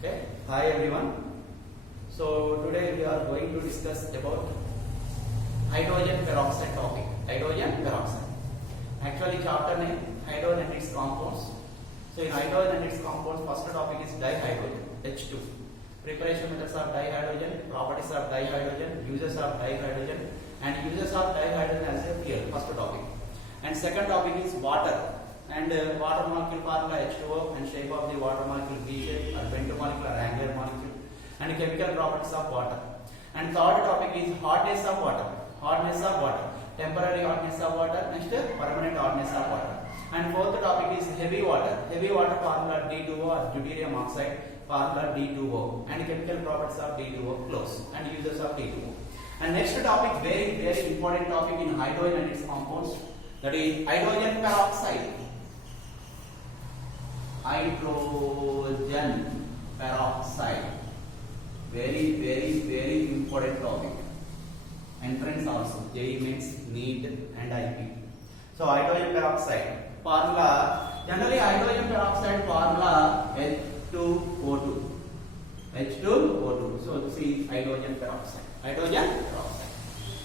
Okay. Hi everyone. So today we are going to discuss about hydrogen peroxide topic. Hydrogen peroxide. Actually, chapter name hydrogen and its compounds. So in hydrogen and its compounds, first topic is dihydrogen H2. Preparation methods of dihydrogen, properties of dihydrogen, uses of dihydrogen, and uses of dihydrogen as a fuel. First topic. And second topic is water. And water molecule formula H2O and shape of the water molecule V shape or pentomolecular angular molecule and chemical properties of water. And third topic is hardness of water. Hardness of water. Temporary hardness of water, next permanent hardness of water. And fourth topic is heavy water. Heavy water formula D2O or deuterium oxide formula D2O and chemical properties of D2O close and uses of D2O. And next topic, very important topic in hydrogen and its compounds, that is hydrogen peroxide. Hydrogen peroxide, very important topic. Entrance also, JEE means NEET and IP. So hydrogen peroxide formula, generally hydrogen peroxide formula H2O2. H2O2. So this is hydrogen peroxide. Hydrogen peroxide.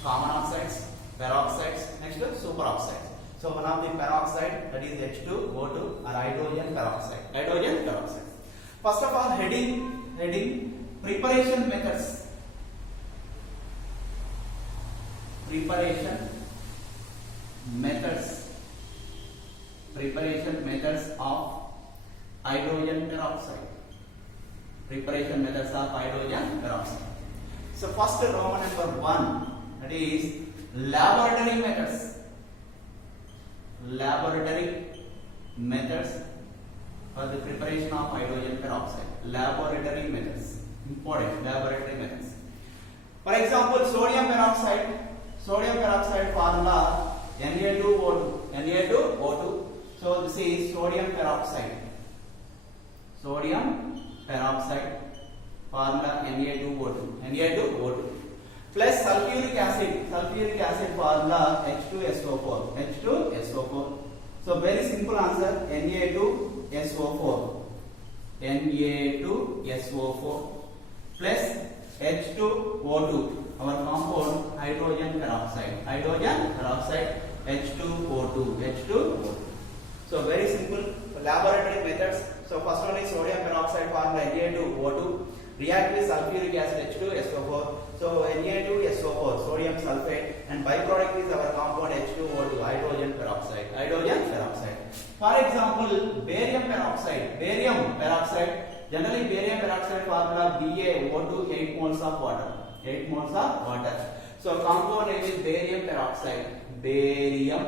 Common oxides, peroxides, next superoxides. So one of the peroxide, that is H2O2 or hydrogen peroxide. Hydrogen peroxide. First of all, heading preparation methods. Preparation methods. Preparation methods of hydrogen peroxide. Preparation methods of hydrogen peroxide. So first Roman number 1, that is laboratory methods. Laboratory methods for the preparation of hydrogen peroxide. Laboratory methods. Important laboratory methods. For example, sodium peroxide. Sodium peroxide formula Na2O2. Na2O2. So this is sodium peroxide. Sodium peroxide formula Na2O2. Na2O2. Plus sulfuric acid. Sulfuric acid formula H2SO4. H2SO4. So very simple answer, Na2SO4. Na2SO4 plus H2O2. Our compound hydrogen peroxide. Hydrogen peroxide H2O2. H2O2. So very simple laboratory methods. So first one is sodium peroxide formula Na2O2. React with sulfuric acid H2SO4. So Na2SO4, sodium sulfate, and byproduct is our compound H2O2, hydrogen peroxide. Hydrogen peroxide. For example, barium peroxide. Barium peroxide. Generally, barium peroxide formula BaO2, 8 moles of water. 8 moles of water. So compound name is barium peroxide. Barium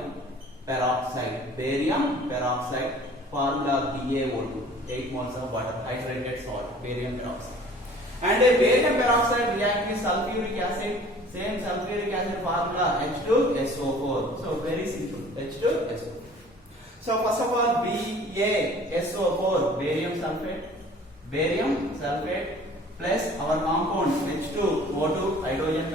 peroxide. Barium peroxide formula BaO2, 8 moles of water. Hydrated salt. Barium peroxide. And a barium peroxide react with sulfuric acid, same sulfuric acid formula H2SO4. So very simple, H2SO4. So first of all, BaSO4, barium sulfate plus our compound H2O2, hydrogen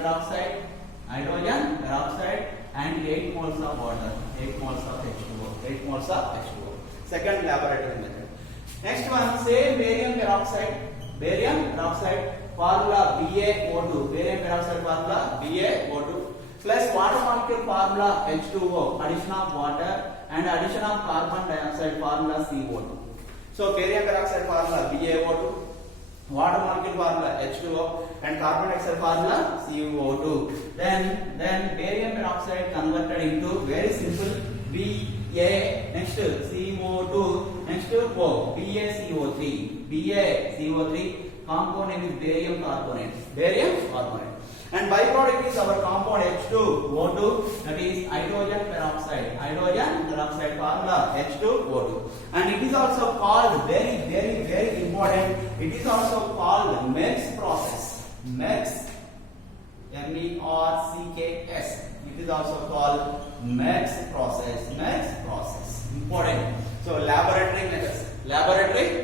peroxide, and 8 moles of water, 8 moles of H2O, 8 moles of H2O. Second laboratory method. Next one, same barium peroxide formula BaO2. Barium peroxide formula BaO2 plus water molecule formula H2O. Addition of water and addition of carbon dioxide formula CO2. So barium peroxide formula BaO2, water molecule formula H2O, and carbon dioxide formula CO2. Then barium peroxide converted into very simple Ba, next CO2, next O, BaCO3. BaCO3, compound name is barium carbonate. And byproduct is our compound H2O2, that is hydrogen peroxide. Hydrogen peroxide formula H2O2. And it is also called very important. It is also called Merck's process. Merck's, MERCKS. It is also called Merck's process. Important. So laboratory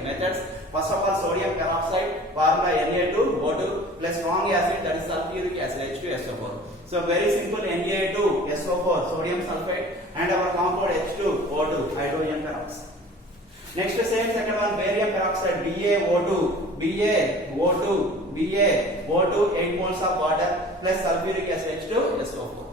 methods. First of all, sodium peroxide formula Na2O2 plus strong acid, that is sulfuric acid H2SO4. So very simple, Na2SO4, sodium sulfate, and our compound H2O2, hydrogen peroxide. Next same second one, barium peroxide BaO2, BaO2, 8 moles of water plus sulfuric acid H2SO4.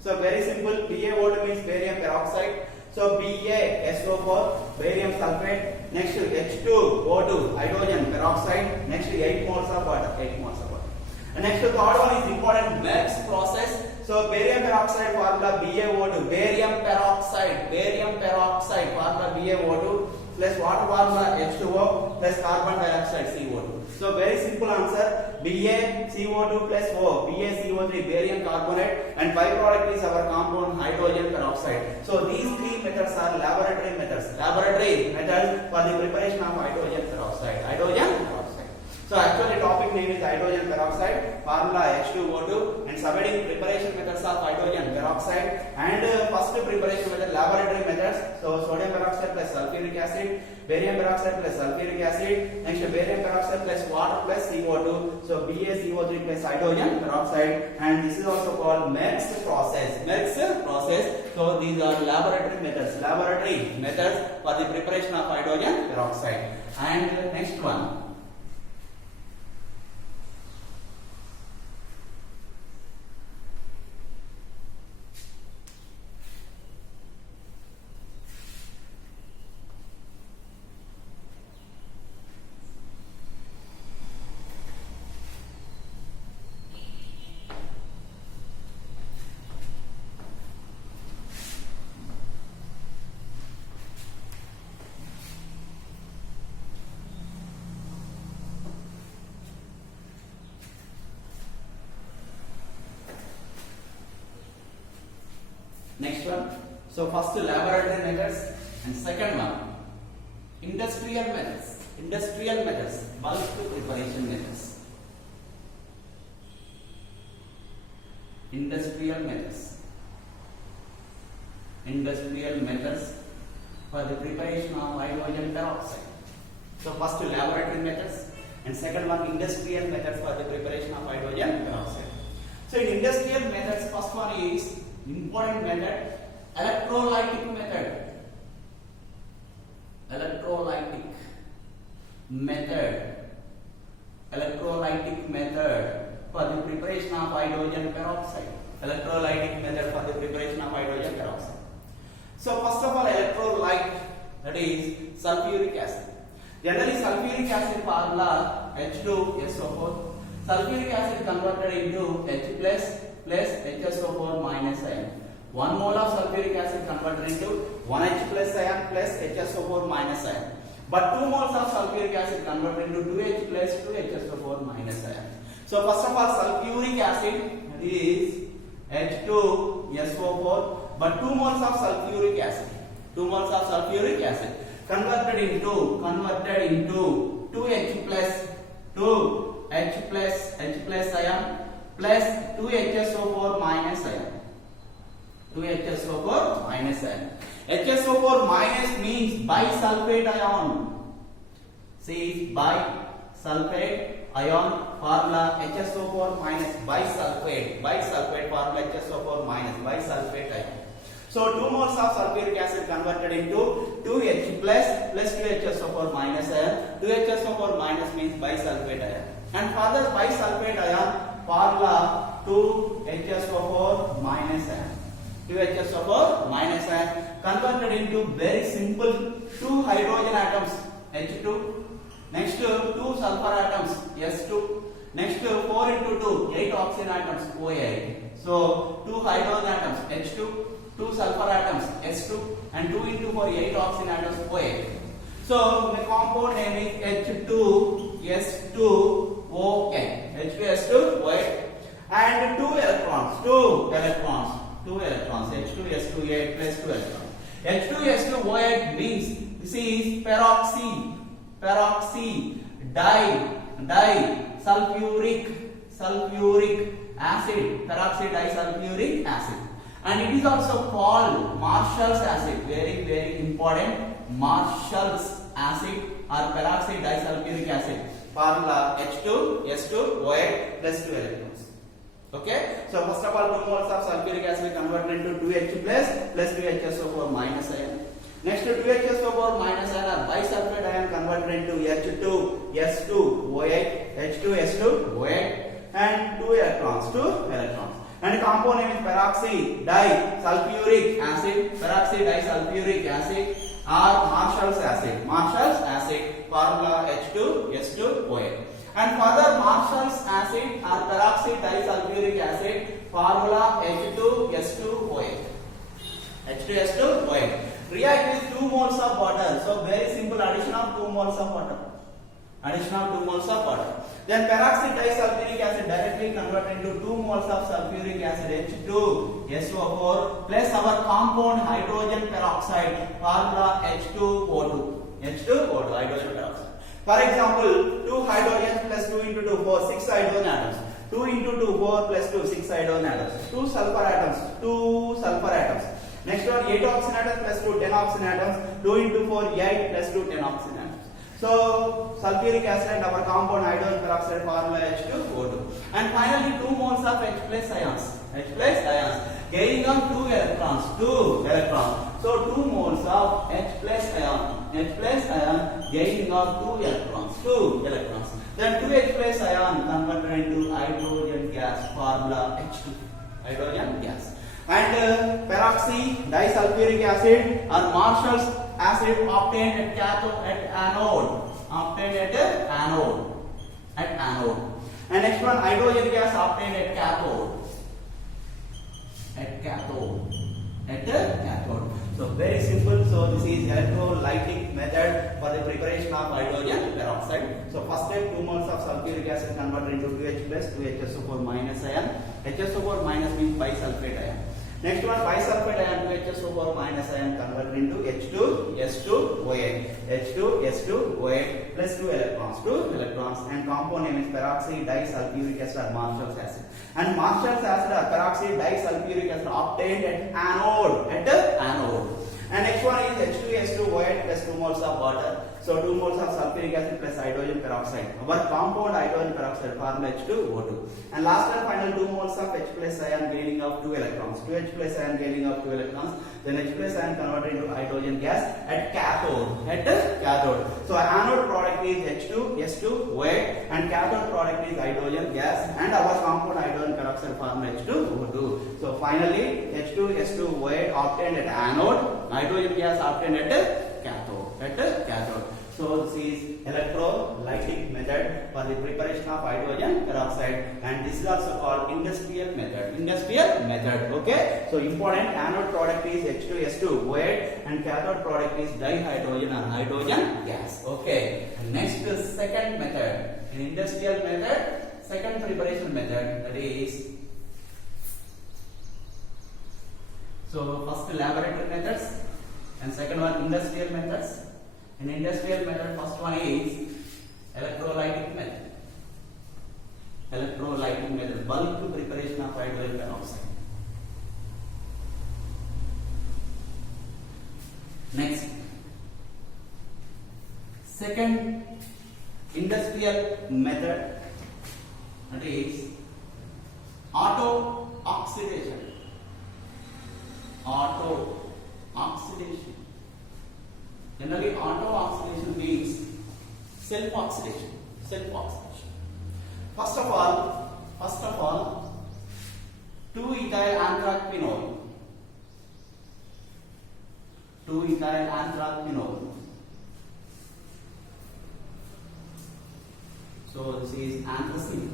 So very simple, BaO2 means barium peroxide. So BaSO4, barium sulfate. Next H2O2, hydrogen peroxide. Next 8 moles of water, 8 moles of water. And next the third one is important, Merck's process. So barium peroxide formula BaO2, barium peroxide formula BaO2 plus water formula H2O plus carbon dioxide CO2. So very simple answer, BaCO2 plus O, BaCO3 barium carbonate, and byproduct is our compound hydrogen peroxide. So these three methods are laboratory methods for the preparation of hydrogen peroxide. So actually topic name is hydrogen peroxide, formula H2O2, and subheading preparation methods of hydrogen peroxide, and first preparation method laboratory methods. So sodium peroxide plus sulfuric acid, barium peroxide plus sulfuric acid, next barium peroxide plus water plus CO2. So BaCO3 plus hydrogen peroxide, and this is also called Merck's process. So these are laboratory methods for the preparation of hydrogen peroxide. And next one. Next one. So first laboratory methods, and second one industrial methods, bulk preparation methods. Industrial methods for the preparation of hydrogen peroxide. So first laboratory methods, and second one industrial methods for the preparation of hydrogen peroxide. So in industrial methods, first one is important method, electrolytic method for the preparation of hydrogen peroxide. So first of all, electrolyte, that is sulfuric acid. Generally sulfuric acid formula H2SO4. Sulfuric acid converted into H plus HSO4 minus ion. 1 mole of sulfuric acid converted into 1H plus ion plus HSO4 minus ion. But 2 moles of sulfuric acid converted into 2H plus 2HSO4 minus ion. So first of all, sulfuric acid is H2SO4, but 2 moles of sulfuric acid, converted into 2H plus ion plus 2HSO4 minus ion. HSO4 minus means bisulfate ion. See, bisulfate ion formula HSO4 minus bisulfate formula HSO4 minus bisulfate ion. So 2 moles of sulfuric acid converted into 2H plus 2HSO4 minus ion. 2HSO4 minus means bisulfate ion. And further bisulfate ion formula 2HSO4 minus ion. 2HSO4 minus ion converted into very simple 2 hydrogen atoms H2. Next 2 sulfur atoms S2. Next 4 into 2 8 oxygen atoms OA. So 2 hydrogen atoms H2, 2 sulfur atoms S2, and 2 into 4 8 oxygen atoms OA. So the compound name is H2SO4. H2SO4 and 2 electrons H2S28 plus 2 electrons. H2S2O8 means this is peroxy sulfuric acid, peroxy disulfuric acid, and it is also called Marshall's acid. Very, very important, Marshall's acid or peroxy disulfuric acid. Formula H2S2O8 plus 2 electrons. Okay, so first of all 2 moles of sulfuric acid converted into 2H plus 2HSO4 minus ion. Next 2HSO4 minus ion bisulfide ion converted into H2S2O8, H2S2O8 and 2 electrons, And compound name is peroxy disulfuric acid, or Marshall's acid, formula H2S2O8. And further Marshall's acid or peroxy disulfuric acid, formula H2S2O8. H2S2O8. React with 2 moles of water. So very simple, addition of 2 moles of water. Then peroxide disulfuric acid directly converted into 2 moles of sulfuric acid H2SO4 plus our compound hydrogen peroxide, formula H2O2. Hydrogen peroxide. For example, 2 hydrogens plus 2 into 2, 4, 6 hydrogen atoms. 2 into 2, 4 plus 2, 6 hydrogen atoms. 2 sulfur atoms. Next one, 8 oxygen atoms plus 2, 10 oxygen atoms. 2 into 4, 8 plus 2, 10 oxygen atoms. So, sulfuric acid and our compound hydrogen peroxide, formula H2O2. And finally, 2 moles of H plus ions. Gaining on 2 electrons. So, 2 moles of H plus ion gaining of 2 electrons. Then 2 H plus ion converted into hydrogen gas, formula H2. Hydrogen gas. And peroxy disulfuric acid or Marshall's acid obtained at anode. And next one, hydrogen gas obtained at cathode. So very simple. So this is electrolytic method for the preparation of hydrogen peroxide. So first step, 2 moles of sulfuric acid converted into 2H plus 2HSO4 minus ion. HSO4 minus means bisulfate ion. Next one, bisulfate ion 2HSO4 minus ion converted into H2S2O8 plus 2 electrons, and compound name is peroxide disulfuric acid or Marshall's acid. And Marshall's acid or peroxide disulfuric acid obtained at anode. And next one is H2S2O8 plus 2 moles of water. So 2 moles of sulfuric acid plus hydrogen peroxide. Our compound hydrogen peroxide, formula H2O2. And last and final, 2 moles of H plus ion gaining of 2 electrons. 2 H plus ion gaining of 2 electrons. Then H plus ion converted into hydrogen gas at cathode. So anode product is H2S2O8 and cathode product is hydrogen gas, and our compound hydrogen peroxide, formula H2O2. So finally H2S2O8 obtained at anode, hydrogen gas obtained at cathode. So this is electrolytic method for the preparation of hydrogen peroxide, and this is also called industrial method. Okay. So important, anode product is H2S2O8 and cathode product is dihydrogen or hydrogen gas. Okay. And next, second method, in industrial method, second preparation method, that is, so first laboratory methods and second one industrial methods. In industrial method, first one is electrolytic method, bulk preparation of hydrogen peroxide. Next, second industrial method, that is auto oxidation. Generally, auto oxidation means self oxidation. First of all, 2-ethyl anthraquinone. So this is anthracene.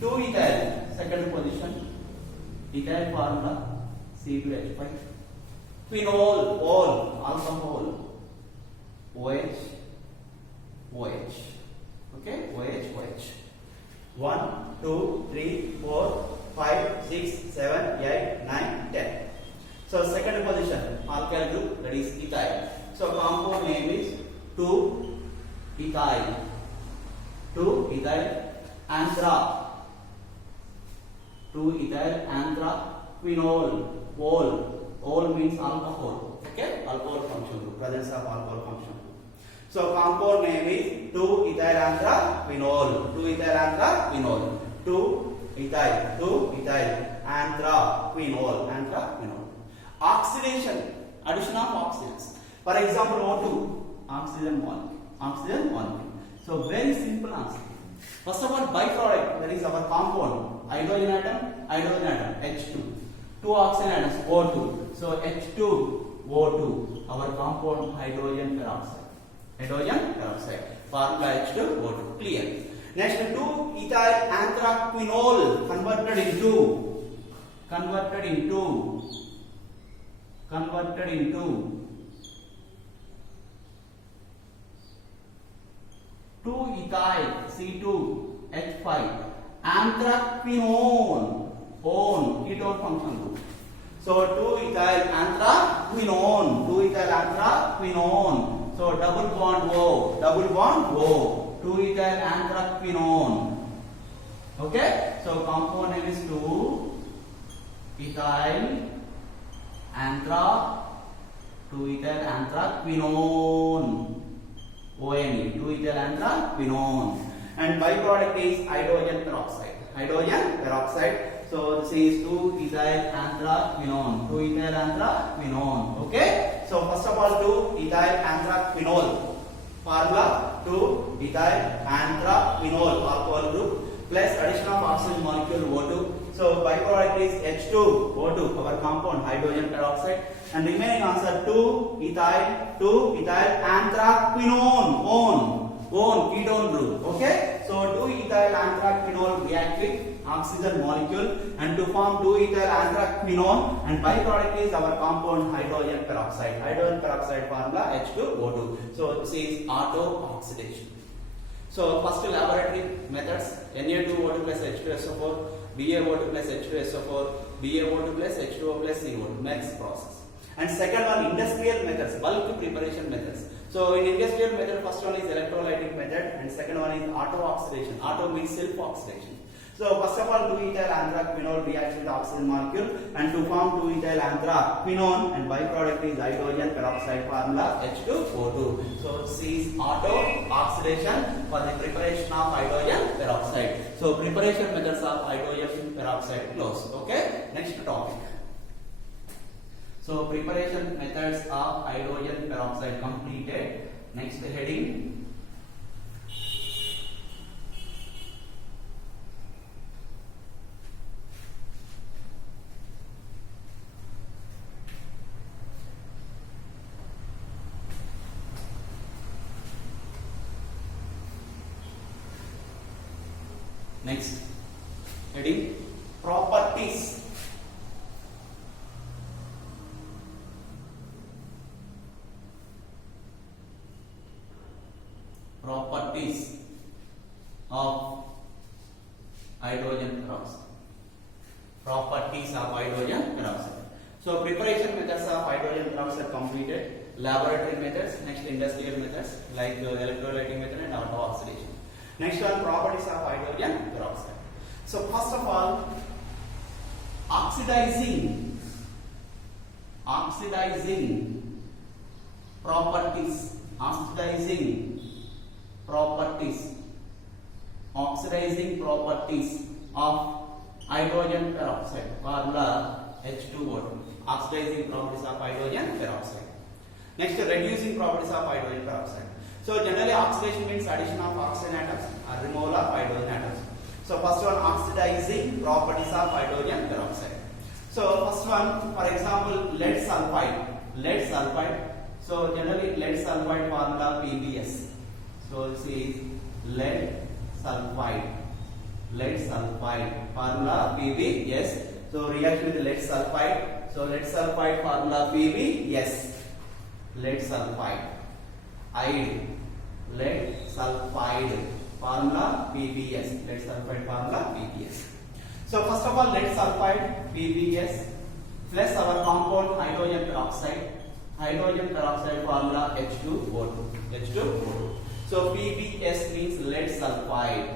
2-ethyl, second position. Ethyl formula C2H5. Phenol, alcohol, OH. Okay, OH. 1, 2, 3, 4, 5, 6, 7, 8, 9, 10. So second position, alkyl group, that is ethyl. So compound name is 2-ethyl anthraquinol. Ol means alcohol. Okay, alcohol function group, presence of alcohol function group. So compound name is 2-ethyl anthraquinol. 2-ethyl anthraquinol. Oxidation Addition of oxygens. For example, O2, oxygen molecule. Oxygen molecule. So very simple answer. First of all, byproduct, that is our compound. Hydrogen atom, H2. Two oxygen atoms, O2. So H2O2, our compound hydrogen peroxide. Hydrogen peroxide. Formula H2O2. Clear. Next, 2-ethyl anthraquinol converted into 2-ethyl C2H5 anthraquinone ketone function group. So 2-ethyl anthraquinone. So double bond O. 2-ethyl anthraquinone. Okay? So compound name is 2-ethyl anthraquinone. ONE, 2-ethyl anthraquinone. And byproduct is hydrogen peroxide. So this is 2-ethyl anthraquinone. Okay? So first of all, 2-ethyl anthraquinol. Formula 2-ethyl anthraquinol alcohol group plus addition of oxygen molecule O2. So byproduct is H2O2, our compound hydrogen peroxide. And remaining answer 2-ethyl anthraquinone ketone group. Okay? So 2-ethyl anthraquinol react with oxygen molecule and to form 2-ethyl anthraquinone, and byproduct is our compound hydrogen peroxide. Hydrogen peroxide formula H2O2. So this is auto oxidation. So first laboratory methods: Na2O2 plus H2SO4, BaO2 plus H2SO4, BaO2 plus H2O plus CO2. Next process. And second one, industrial methods, bulk preparation methods. So in industrial method, first one is electrolytic method and second one is auto oxidation. Auto means self oxidation. So first of all, 2-ethyl anthraquinol reacts with oxygen molecule and to form 2-ethyl anthraquinone, and byproduct is hydrogen peroxide formula H2O2. So this is auto oxidation for the preparation of hydrogen peroxide. So preparation methods of hydrogen peroxide close. Okay? Next topic. So preparation methods of hydrogen peroxide completed. Next heading. Next heading, properties. Properties of hydrogen peroxide. Properties of hydrogen peroxide. So preparation methods of hydrogen peroxide completed. Laboratory methods. Next industrial methods like electrolytic method and auto oxidation. Next one, properties of hydrogen peroxide. So first of all, oxidizing properties. Oxidizing properties of hydrogen peroxide. Formula H2O2. Oxidizing properties of hydrogen peroxide. Next, reducing properties of hydrogen peroxide. So generally oxidation means addition of oxygen atoms or removal of hydrogen atoms. So first one, oxidizing properties of hydrogen peroxide. So first one, for example, lead sulfide. So generally lead sulfide formula PbS. So this is lead sulfide formula PbS. So react with lead sulfide. So lead sulfide formula PbS. Lead sulfide formula PbS. Lead sulfide formula PbS. So first of all, lead sulfide PbS plus our compound hydrogen peroxide. Hydrogen peroxide formula H2O2. So PbS means lead sulfide.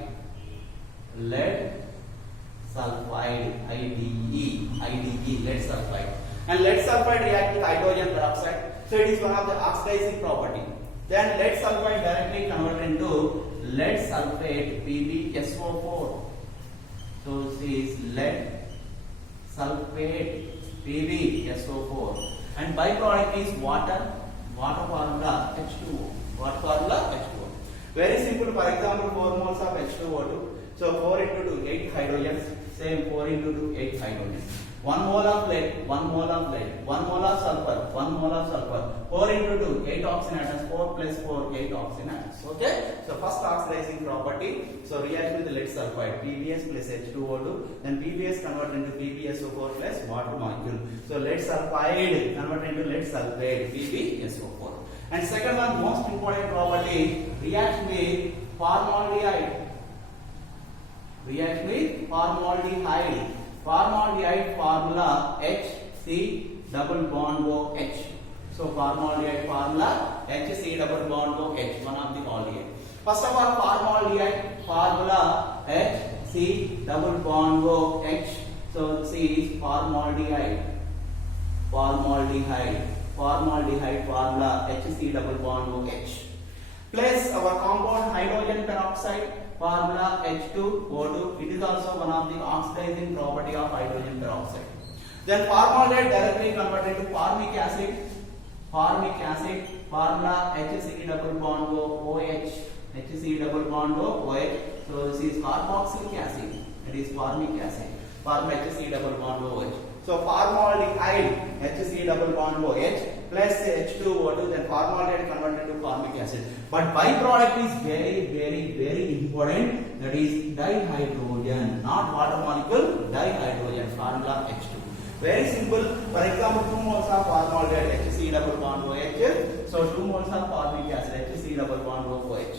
IDE, lead sulfide. And lead sulfide react with hydrogen peroxide. So it is one of the oxidizing property. Then lead sulfide directly converted into lead sulfate PbSO4. So this is lead sulfate PbSO4. and byproduct is water. Water formula H2O. What formula? H2O. Very simple. For example, 4 moles of H2O2. So 4 into 2, 8 hydrogens. Same 4 into 2, 8 hydrogens. 1 mole of lead, 1 mole of lead, 1 mole of sulfur, 1 mole of sulfur. 4 into 2, 8 oxygen atoms. 4 plus 4, 8 oxygen atoms. Okay. So first oxidizing property. So react with lead sulfide, PbS plus H2O2. Then PbS convert into PbSO4 plus water molecule. So lead sulfide convert into lead sulfate, PbSO4. And second one, most important property, react with formaldehyde. React with formaldehyde. Formaldehyde formula HC double bond OH. So formaldehyde formula HC double bond OH, one of the aldehyde. First of all, formaldehyde formula HC double bond OH. So C is formaldehyde. Formaldehyde formula HC double bond OH. Plus our compound hydrogen peroxide formula H2O2. It is also one of the oxidizing property of hydrogen peroxide. Then formaldehyde directly converted to formic acid. Formic acid formula HC double bond OH. HC double bond OH. So this is carboxylic acid. It is formic acid. Formula HC double bond OH. So formaldehyde HC double bond OH plus H2O2, then formaldehyde converted to formic acid. But byproduct is very important. That is dihydrogen, not water molecule, dihydrogen, formula H2. Very simple. For example, 2 moles of formaldehyde HC double bond OH. So 2 moles of formic acid HC double bond OH.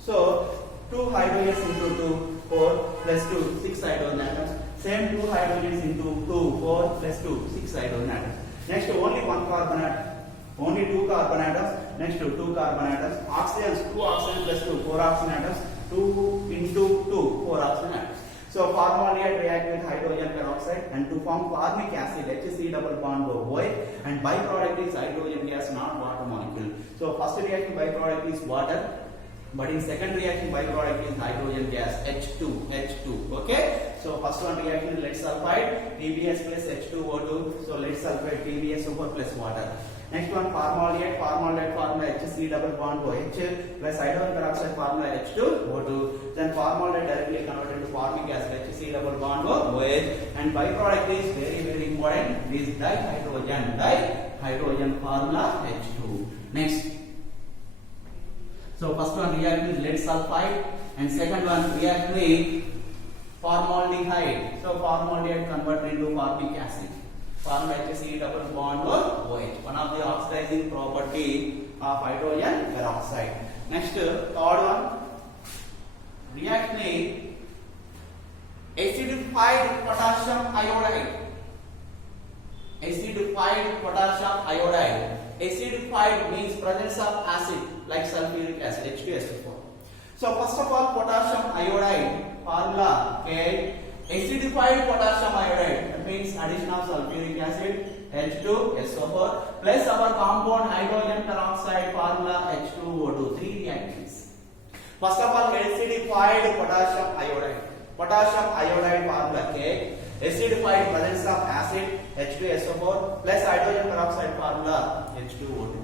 So 2 hydrogens into 2, 4 plus 2, 6 hydrogen atoms. Same 2 hydrogens into 2, 4 plus 2, 6 hydrogen atoms. Next only 1 carbon atom. Only 2 carbon atoms. Next 2 carbon atoms. Oxygens, 2 oxygen plus 2, 4 oxygen atoms. 2 into 2, 4 oxygen atoms. So formaldehyde react with hydrogen peroxide and to form formic acid HC double bond OH, and byproduct is hydrogen gas, not water molecule. So first reaction byproduct is water, but in second reaction byproduct is hydrogen gas H2. Okay. So first one reaction is lead sulfide PbS plus H2O2. So lead sulfide PbSO4 plus water. Next one formaldehyde formula HC double bond OH plus hydrogen peroxide formula H2O2. Then formaldehyde directly converted to formic acid HC double bond OH, and byproduct is very important. This dihydrogen formula H2. Next. So first one react with lead sulfide and second one react with formaldehyde. So formaldehyde converted into formic acid. Formula HC double bond OH, one of the oxidizing property of hydrogen peroxide. Next, third one, react with acidified potassium iodide. Acidified potassium iodide. Acidified means presence of acid like sulfuric acid H2SO4. So first of all, potassium iodide formula K. Acidified potassium iodide, that means addition of sulfuric acid H2SO4 plus our compound hydrogen peroxide formula H2O2. 3 reactions. First of all, acidified potassium iodide. Potassium iodide formula K. Acidified presence of acid H2SO4 plus hydrogen peroxide formula H2O2.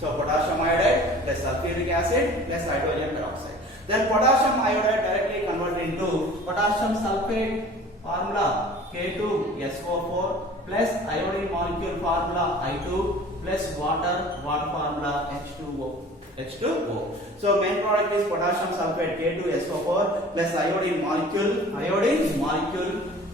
So potassium iodide plus sulfuric acid plus hydrogen peroxide. Then potassium iodide directly converted into potassium sulfate formula K2SO4 plus iodine molecule formula I2 plus water formula H2O. So main product is potassium sulfate K2SO4 plus iodine molecule.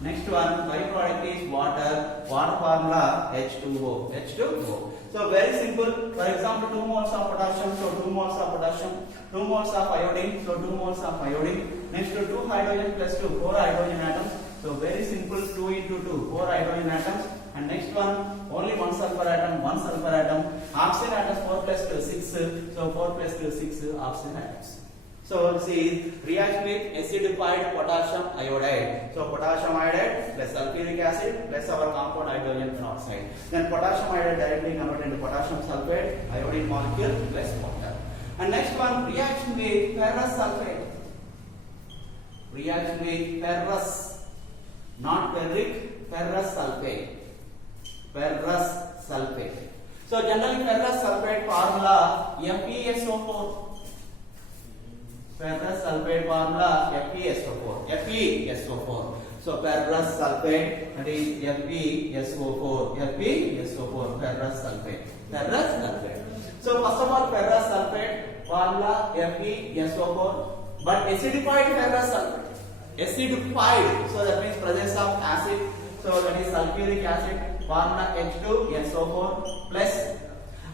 Next one, byproduct is water formula H2O. So very simple. For example, 2 moles of potassium, so 2 moles of potassium, 2 moles of iodine, so 2 moles of iodine. Next to 2 hydrogen plus 2, 4 hydrogen atoms. So very simple, 2 into 2, 4 hydrogen atoms. And next one, only 1 sulfur atom, 1 sulfur atom. Oxygen atoms 4 plus 2, 6. So 4 plus 2, 6 oxygen atoms. So see, react with acidified potassium iodide. So potassium iodide plus sulfuric acid plus our compound hydrogen peroxide. Then potassium iodide directly converted into potassium sulfate, iodine molecule plus water. And next one, reaction with ferrous sulfate. Reaction with ferrous, not ferric, ferrous sulfate. ferrous sulfate. So generally ferrous sulfate formula FeSO4. Ferrous sulfate formula FeSO4. So ferrous sulfate, that is FeSO4. Ferrous sulfate. So first of all, ferrous sulfate formula FeSO4, but acidified ferrous sulfate. Acidified, so that means presence of acid. So that is sulfuric acid. Formula H2SO4 plus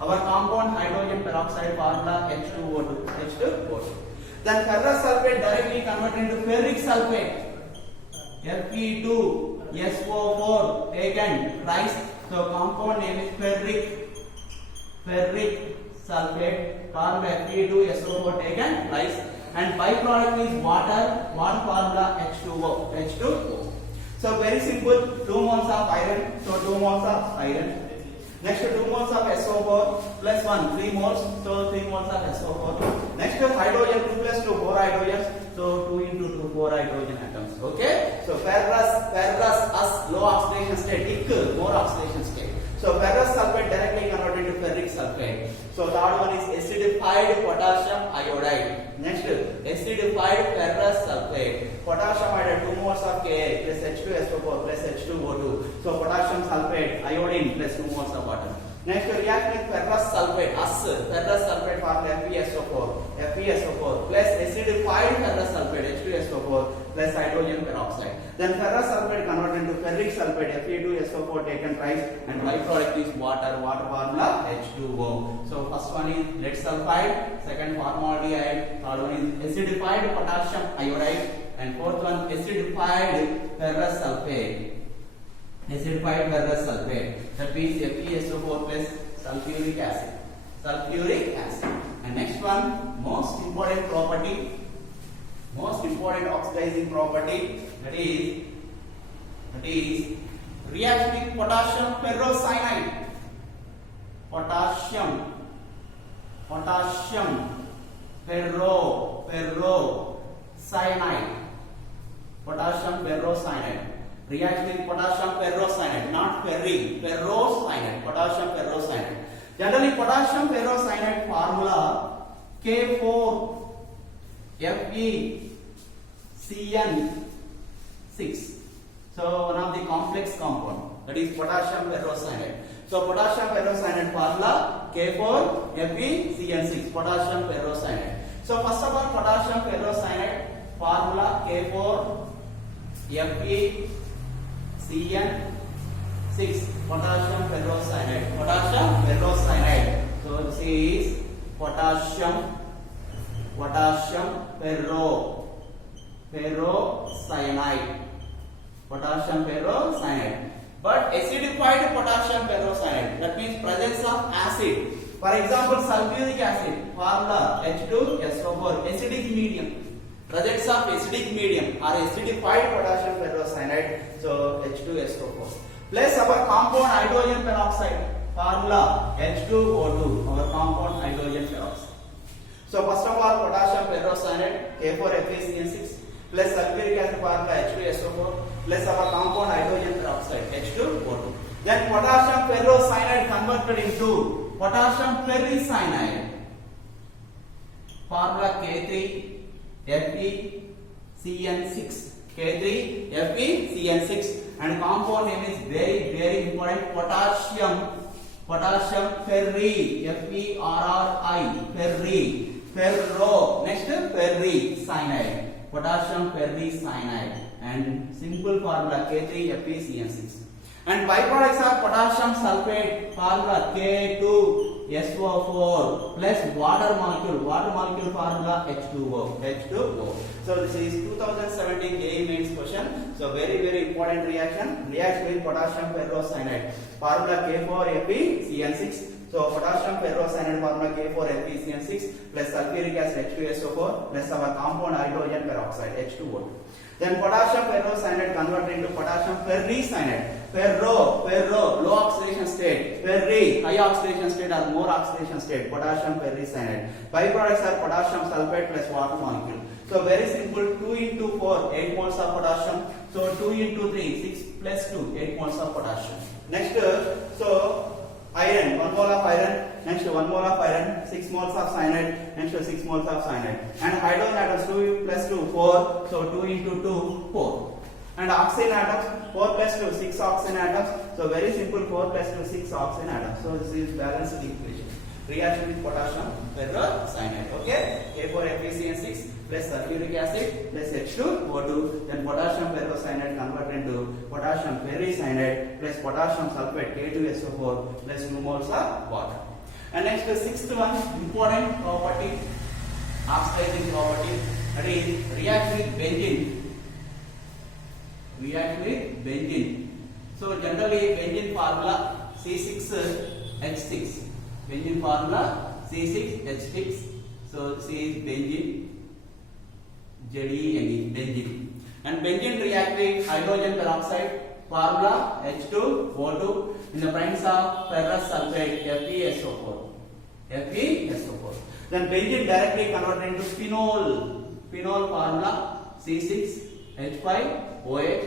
our compound hydrogen peroxide formula H2O2. Then ferrous sulfate directly converted into ferric sulfate. Fe2SO4 taken twice. So compound name is ferric sulfate. Formula Fe2SO4 taken twice. And byproduct is water. One formula H2O. So very simple, 2 moles of iron, so 2 moles of iron. Next 2 moles of SO4 plus 1, 3 moles, so 3 moles of SO4. Next hydrogen, 2 plus 2, 4 hydrogens, so 2 into 2, 4 hydrogen atoms. Okay? So ferrous as low oxidation state, more oxidation state. So ferrous sulfate directly converted to ferric sulfate. So third one is acidified potassium iodide. Next, acidified ferrous sulfate. Potassium iodide 2 moles of Ka plus H2SO4 plus H2O2. So potassium sulfate, iodine plus 2 moles of water. Next, react with ferrous sulfate. Ferrous sulfate formula FeSO4 plus acidified ferrous sulfate H2SO4 plus hydrogen peroxide. Then ferrous sulfate converted into ferric sulfate Fe2SO4 taken twice, and byproduct is water formula H2O. So first one is lead sulfide, second formaldehyde, third one is acidified potassium iodide, and fourth one acidified ferrous sulfate. That means FeSO4 plus sulfuric acid. And next one, most important oxidizing property, that is react with potassium ferrocyanide. Potassium ferrocyanide. React with potassium ferrocyanide, not ferrocyanide. Potassium ferrocyanide. Generally, potassium ferrocyanide formula K4FeCN6. So one of the complex compound, that is potassium ferrocyanide. So potassium ferrocyanide formula K4FeCN6. Potassium ferrocyanide. So first of all, potassium ferrocyanide formula K4FeCN6. Potassium ferrocyanide. So this is potassium ferrocyanide. But acidified potassium ferrocyanide, that means presence of acid. For example, sulfuric acid formula H2SO4, acidic medium. Presence of acidic medium or acidified potassium ferrocyanide, so H2SO4. Plus our compound hydrogen peroxide formula H2O2, our compound hydrogen peroxide. So first of all, potassium ferrocyanide K4FeCN6 plus sulfuric acid formula H2SO4 plus our compound hydrogen peroxide H2O2. Then potassium ferrocyanide converted into potassium ferricyanide formula K3FeCN6 and compound name is very important, potassium ferri, next ferricyanide, potassium ferricyanide, and simple formula K3FeCN6. And byproducts are potassium sulfate formula K2SO4 plus water molecule formula H2O. So this is 2017 JEE mains question. So very important reaction. Reacts with potassium ferrocyanide formula K4FeCN6. So potassium ferrocyanide formula K4FeCN6 plus sulfuric acid H2SO4 plus our compound hydrogen peroxide H2O2. Then potassium ferrocyanide converted into potassium ferricyanide. Ferro, low oxidation state. Ferri, high oxidation state or more oxidation state. Potassium ferricyanide. Byproducts are potassium sulfate plus water molecule. So very simple. 2 into 4, 8 moles of potassium. So 2 into 3, 6 plus 2, 8 moles of potassium. Next, so iron, 1 mole of iron. Next 1 mole of iron, 6 moles of cyanide. Next 6 moles of cyanide. And hydrogen atoms 2 plus 2, 4. So 2 into 2, 4. And oxygen atoms 4 plus 2, 6 oxygen atoms. So very simple, 4 plus 2, 6 oxygen atoms. So this is balanced equation. Reaction with potassium ferrocyanide. Okay, K4FeCN6 plus sulfuric acid plus H2O2. Then potassium ferrocyanide converted into potassium ferricyanide plus potassium sulfate K2SO4 plus 2 moles of water. And next the sixth one, important property, oxidizing property, that is react with benzene. React with benzene. So generally benzene formula C6H6. Benzene formula C6H6. So this is benzene. ZeNe, benzene. And benzene react with hydrogen peroxide formula H2O2 in the presence of ferrous sulfate FeSO4. FeSO4. Then benzene directly converted into phenol. Phenol formula C6H5OH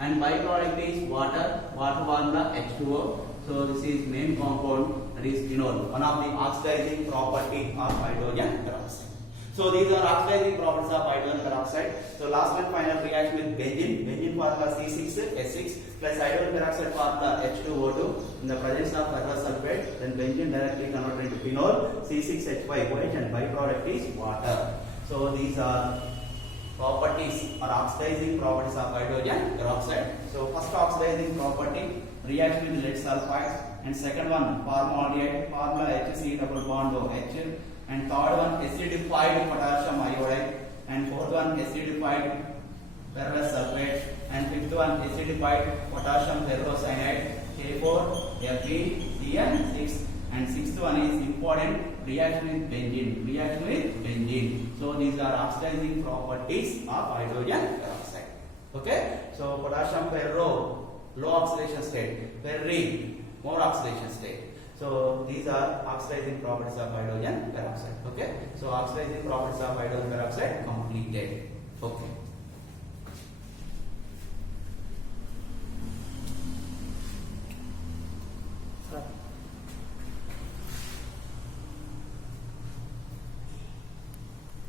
and byproduct is water. Water formula H2O. So this is main compound, that is phenol, one of the oxidizing property of hydrogen peroxide. So these are oxidizing properties of hydrogen peroxide. So last one final reaction with benzene. Benzene formula C6H6 plus hydrogen peroxide formula H2O2 in the presence of ferrous sulfate. Then benzene directly converted into phenol C6H5OH and byproduct is water. So these are properties or oxidizing properties of hydrogen peroxide. So first oxidizing property, reaction with lead sulfide, and second one formaldehyde formula HC double bond OH, and third one acidified potassium iodide, and fourth one acidified ferrous sulfate, and fifth one acidified potassium ferrocyanide K4FeCN6, and sixth one is important, reaction with benzene. Reaction with benzene. So these are oxidizing properties of hydrogen peroxide. Okay. So potassium ferro, low oxidation state. Ferri, more oxidation state. So these are oxidizing properties of hydrogen peroxide. Okay. So oxidizing properties of hydrogen peroxide completed. Okay.